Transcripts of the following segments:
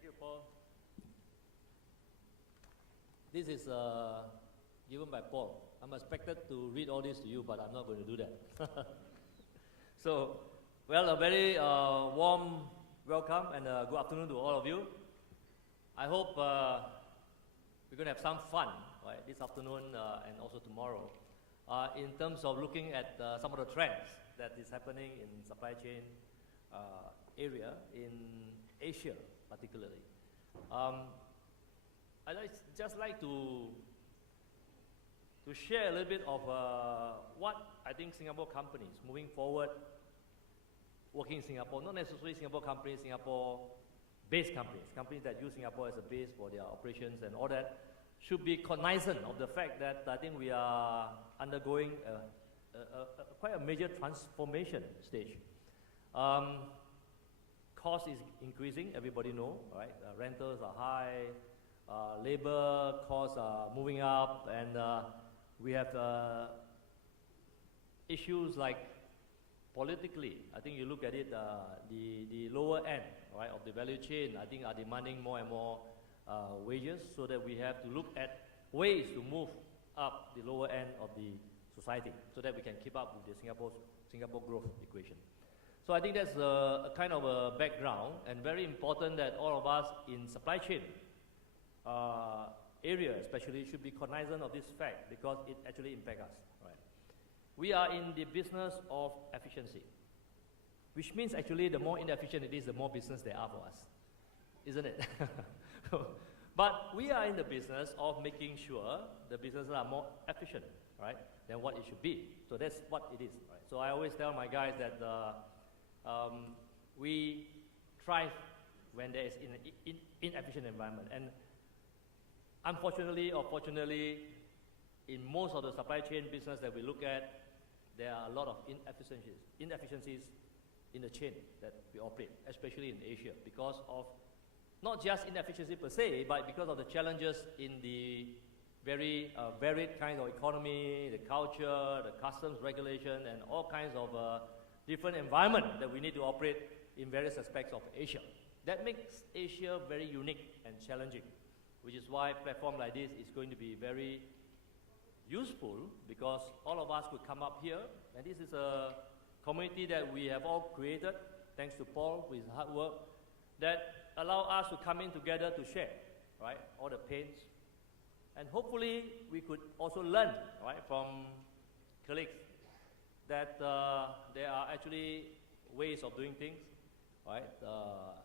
Thank you, Paul. This is given by Paul. I'm expected to read all this to you, but I'm not going to do that. So, well, a very warm welcome and good afternoon to all of you. I hope we're going to have some fun right, this afternoon and also tomorrow in terms of looking at some of the trends that is happening in supply chain area in Asia particularly. I'd just like to share a little bit of what I think Singapore companies moving forward, working in Singapore, not necessarily Singapore companies, Singapore-based companies that use Singapore as a base for their operations and all that, should be cognizant of the fact that I think we are undergoing quite a major transformation stage. Cost is increasing, everybody know, right? Rentals are high, labor costs are moving up, and we have issues like politically. I think you look at it, the lower end, right, of the value chain, I think are demanding more and more wages, so that we have to look at ways to move up the lower end of the society, so that we can keep up with the Singapore growth equation. So I think that's a kind of a background, and very important that all of us in supply chain area especially should be cognizant of this fact, because it actually impacts us. Right? We are in the business of efficiency, which means actually the more inefficient it is, the more business there are for us, isn't it? But we are in the business of making sure the businesses are more efficient, right, than what it should be. So that's what it is. Right? So I always tell my guys that we thrive when there is an inefficient environment. And unfortunately or fortunately, in most of the supply chain business that we look at, there are a lot of inefficiencies in the chain that we operate, especially in Asia, because of not just inefficiency per se, but because of the challenges in the very varied kinds of economy, the culture, the customs regulation, and all kinds of different environment that we need to operate in various aspects of Asia. That makes Asia very unique and challenging, which is why a platform like this is going to be very useful, because all of us could come up here, and this is a community that we have all created, thanks to Paul with his hard work, that allow us to come in together to share, right, all the pains. And hopefully we could also learn, right, from colleagues that there are actually ways of doing things, right?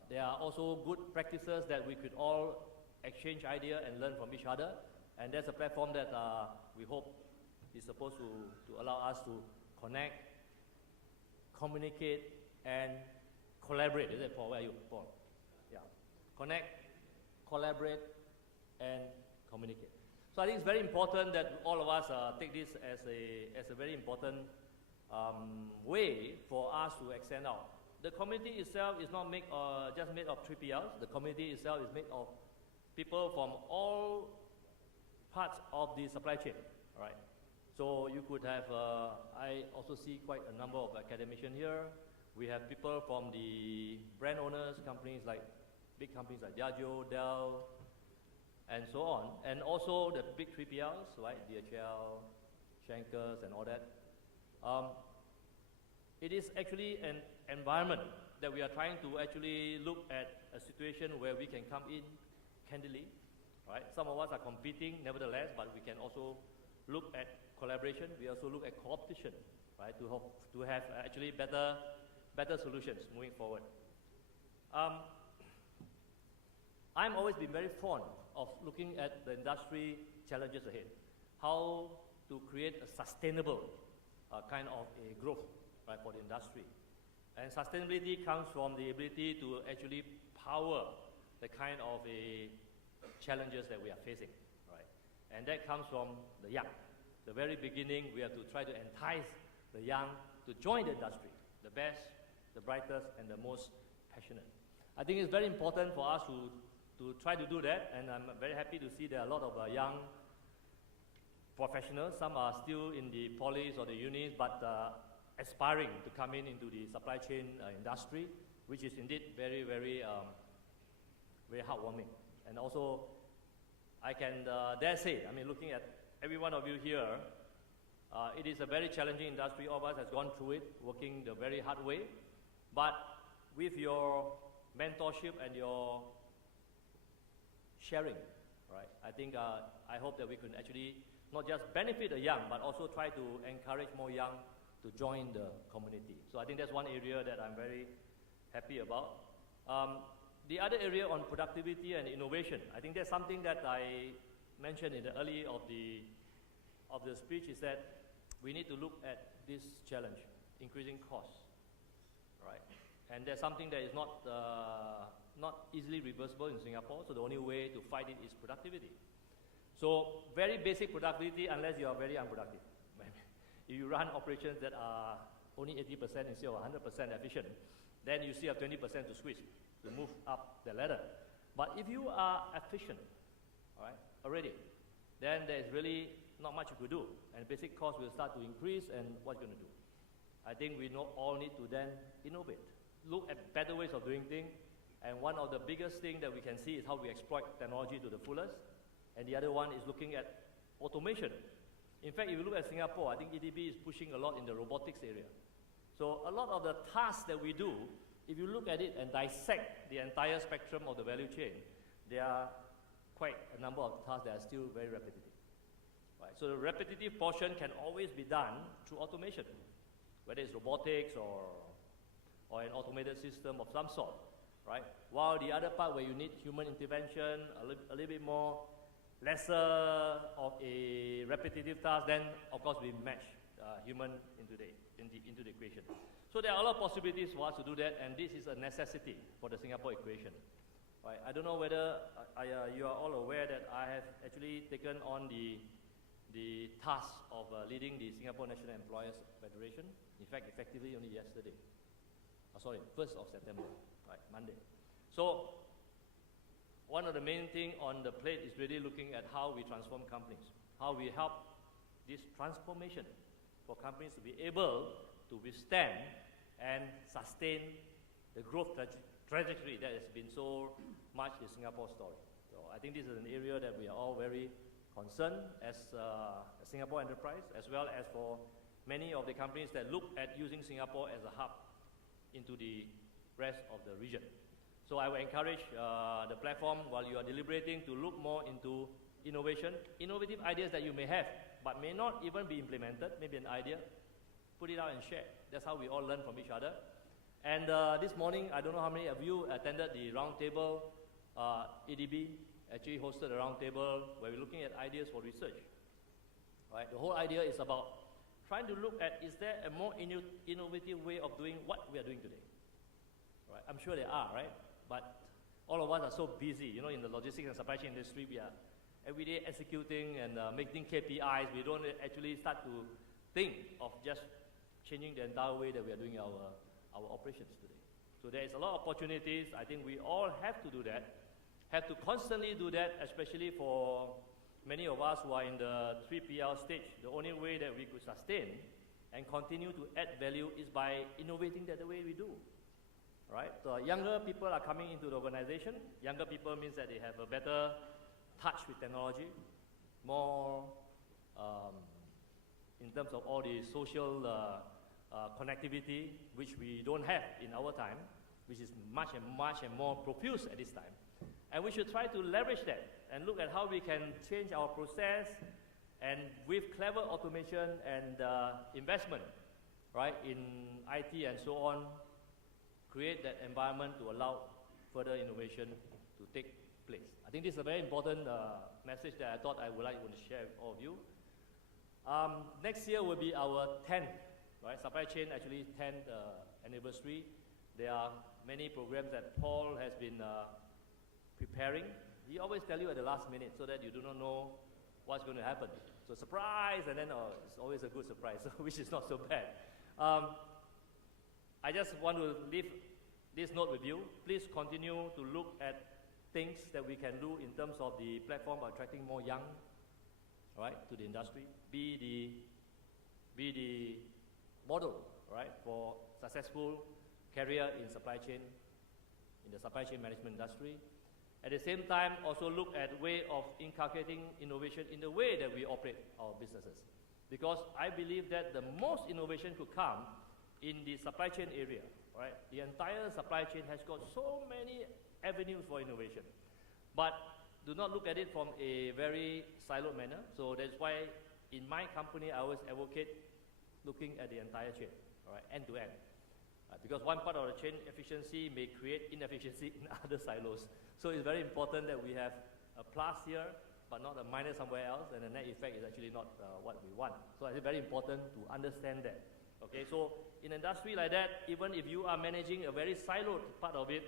There are also good practices that we could all exchange ideas and learn from each other, and that's a platform that we hope is supposed to allow us to connect, communicate, and collaborate. Is it, Paul? Where are you, Paul? Yeah. Connect, collaborate, and communicate. So I think it's very important that all of us take this as a very important way for us to extend out. The community itself is not just made of 3PLs. The community itself is made of people from all parts of the supply chain, right? So you could have, I also see quite a number of academicians here. We have people from the brand owners, big companies like Diageo, Dell, and so on, and also the big 3PLs, right? DHL, Schenkers, and all that. It is actually an environment that we are trying to actually look at a situation where we can come in candidly, right? Some of us are competing, nevertheless, but we can also look at collaboration. We also look at competition, right? To have actually better solutions moving forward. I'm always been very fond of looking at the industry challenges ahead, how to create a sustainable kind of a growth, right, for the industry. And sustainability comes from the ability to actually power the kind of a challenges that we are facing, right? And that comes from the young. The very beginning, we have to try to entice the young to join the industry, the best, the brightest, and the most passionate. I think it's very important for us to try to do that, and I'm very happy to see there are a lot of young professionals. Some are still in the polys or the unis, but aspiring to come into the supply chain industry, which is indeed very very heartwarming. And also, I can dare say, I mean, looking at every one of you here, it is a very challenging industry. All of us has gone through it, working the very hard way. But with your mentorship and your sharing, right, I think, I hope that we can actually not just benefit the young, but also try to encourage more young to join the community. So I think that's one area that I'm very happy about. The other area on productivity and innovation, I think that's something that I mentioned in the early of the speech, is that we need to look at this challenge, increasing costs, right? And there's something that is not easily reversible in Singapore, so the only way to fight it is productivity. So very basic productivity, unless you are very unproductive. If you run operations that are only 80% instead of 100% efficient, then you still have 20% to squeeze to move up the ladder. But if you are efficient, all right, already, then there's really not much you could do, and basic costs will start to increase, and what's going to do? I think we all need to then innovate, look at better ways of doing things, and one of the biggest things that we can see is how we exploit technology to the fullest, and the other one is looking at automation. In fact, if you look at Singapore, I think EDB is pushing a lot in the robotics area. So a lot of the tasks that we do, if you look at it and dissect the entire spectrum of the value chain, there are quite a number of tasks that are still very repetitive. Right? So the repetitive portion can always be done through automation, whether it's robotics or an automated system of some sort, right? While the other part where you need human intervention, a little bit more, lesser of a repetitive task, then of course we match human into the equation. So there are a lot of possibilities for us to do that, and this is a necessity for the Singapore equation. Right? I don't know whether you are all aware that I have actually taken on the task of leading the Singapore National Employers Federation. In fact, effectively only yesterday. 1st of September, right, Monday. So one of the main things on the plate is really looking at how we transform companies, how we help this transformation for companies to be able to withstand and sustain the growth trajectory that has been so much the Singapore story. So I think this is an area that we are all very concerned as a Singapore enterprise, as well as for many of the companies that look at using Singapore as a hub into the rest of the region. So I will encourage the platform, while you are deliberating, to look more into innovation, innovative ideas that you may have, but may not even be implemented, maybe an idea, put it out and share. That's how we all learn from each other. And this morning, I don't know how many of you attended the roundtable. EDB actually hosted a roundtable where we're looking at ideas for research. Right? The whole idea is about trying to look at, is there a more innovative way of doing what we are doing today? Right? I'm sure there are, right? But all of us are so busy, you know, in the logistics and supply chain industry, we are every day executing and making KPIs. We don't actually start to think of just changing the entire way that we are doing our operations today. So there is a lot of opportunities. I think we all have to do that, have to constantly do that, especially for many of us who are in the 3PL stage. The only way that we could sustain and continue to add value is by innovating that the way we do. Right? So younger people are coming into the organization. Younger people means that they have a better touch with technology, more in terms of all the social connectivity, which we don't have in our time, which is much and more profuse at this time. And we should try to leverage that and look at how we can change our process, and with clever automation and investment, right, in IT and so on, create that environment to allow further innovation to take place. I think this is a very important message that I thought I would like to share with all of you. Next year will be our 10th, right, supply chain actually 10th anniversary. There are many programs that Paul has been preparing. He always tell you at the last minute so that you do not know what's going to happen. So surprise, and then it's always a good surprise, which is not so bad. I just want to leave this note with you. Please continue to look at things that we can do in terms of the platform of attracting more young, right, to the industry. Be the model, right, for successful career in supply chain, in the supply chain management industry. At the same time, also look at way of inculcating innovation in the way that we operate our businesses. Because I believe that the most innovation could come in the supply chain area, right? The entire supply chain has got so many avenues for innovation. But do not look at it from a very siloed manner. So that's why in my company, I always advocate looking at the entire chain, all right, end to end. Because one part of the chain efficiency may create inefficiency in other silos. So it's very important that we have a plus here, but not a minus somewhere else, and the net effect is actually not what we want. So it's very important to understand that. Okay, so in an industry like that, even if you are managing a very siloed part of it,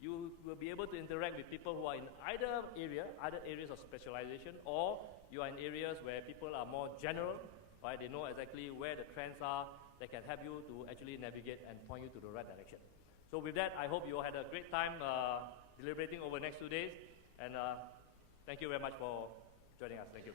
you will be able to interact with people who are in either areas of specialization, or you are in areas where people are more general, right? They know exactly where the trends are, that can help you to actually navigate and point you to the right direction. So with that, I hope you all had a great time deliberating over the next 2 days, and thank you very much for joining us. Thank you.